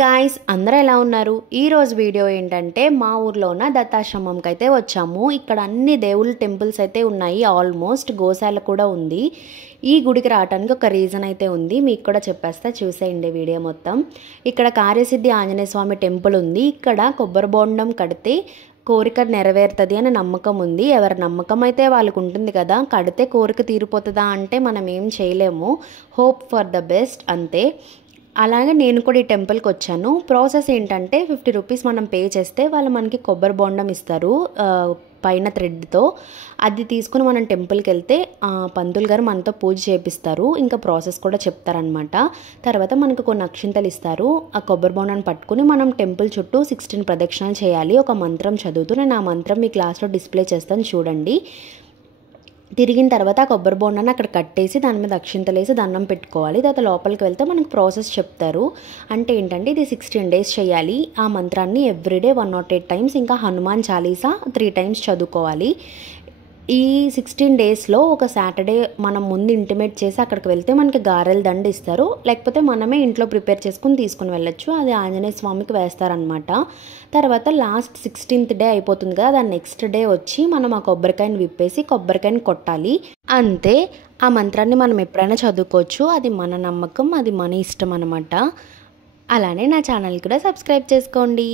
Guys, అందరూ ఎలా ఉన్నారు? ఈరోజు వీడియో ఏంటంటే మా ఊర్లో ఉన్న దత్తాశ్రమంకి అయితే వచ్చాము. ఇక్కడ అన్ని దేవుళ్ళ టెంపుల్స్ అయితే ఉన్నాయి. ఆల్మోస్ట్ గోశాల కూడా ఉంది. ఈ గుడికి రావడానికి ఒక రీజన్ అయితే ఉంది, మీకు కూడా చెప్పేస్తా, చూసేయండి వీడియో మొత్తం. ఇక్కడ కార్యసిద్ధి ఆంజనేయ స్వామి టెంపుల్ ఉంది. ఇక్కడ కొబ్బరి బోండం కడితే కోరిక నెరవేరుతుంది అని నమ్మకం ఉంది. ఎవరి నమ్మకం అయితే వాళ్ళకు ఉంటుంది కదా. కడితే కోరిక తీరిపోతుందా అంటే మనం ఏం చేయలేము. హోప్ ఫర్ ద బెస్ట్ అంతే. అలాగే నేను కూడా ఈ టెంపుల్కి వచ్చాను. ప్రాసెస్ ఏంటంటే 50 రూపీస్ మనం పే చేస్తే వాళ్ళు మనకి కొబ్బరి బోండం ఇస్తారు పైన థ్రెడ్తో. అది తీసుకుని మనం టెంపుల్కి వెళ్తే పంతులు గారు మనతో పూజ చేపిస్తారు. ఇంకా ప్రాసెస్ కూడా చెప్తారనమాట. తర్వాత మనకు కొన్ని అక్షింతలు ఇస్తారు. ఆ కొబ్బరి బోండాన్ని పట్టుకుని మనం టెంపుల్ చుట్టూ 16 ప్రదక్షిణాలు చేయాలి. ఒక మంత్రం చదువుతూ, నేను ఆ మంత్రం మీ క్లాస్లో డిస్ప్లే చేస్తాను చూడండి. తిరిగిన తర్వాత ఆ కొబ్బరి బోండాన్ని అక్కడ కట్టేసి దాని మీద అక్షింతలు వేసి దండం పెట్టుకోవాలి. తర్వాత లోపలికి వెళ్తే మనకు ప్రాసెస్ చెప్తారు. అంటే ఏంటంటే ఇది 16 డేస్ చేయాలి. ఆ మంత్రాన్ని ఎవ్రీడే 108 టైమ్స్, ఇంకా హనుమాన్ చాలీసా 3 టైమ్స్ చదువుకోవాలి. ఈ 16 డేస్లో ఒక సాటర్డే మనం ముందు ఇంటిమేట్ చేసి అక్కడికి వెళ్తే మనకి గారెల దండ ఇస్తారు. లేకపోతే మనమే ఇంట్లో ప్రిపేర్ చేసుకుని తీసుకుని వెళ్ళొచ్చు. అది ఆంజనేయ స్వామికి వేస్తారనమాట. తర్వాత లాస్ట్ 16th డే అయిపోతుంది కదా, దాని నెక్స్ట్ డే వచ్చి మనం ఆ కొబ్బరికాయని విప్పేసి కొబ్బరికాయని కొట్టాలి. అంతే. ఆ మంత్రాన్ని మనం ఎప్పుడైనా చదువుకోవచ్చు. అది మన నమ్మకం, అది మన ఇష్టం అనమాట. అలానే నా ఛానల్ కూడా సబ్స్క్రైబ్ చేసుకోండి.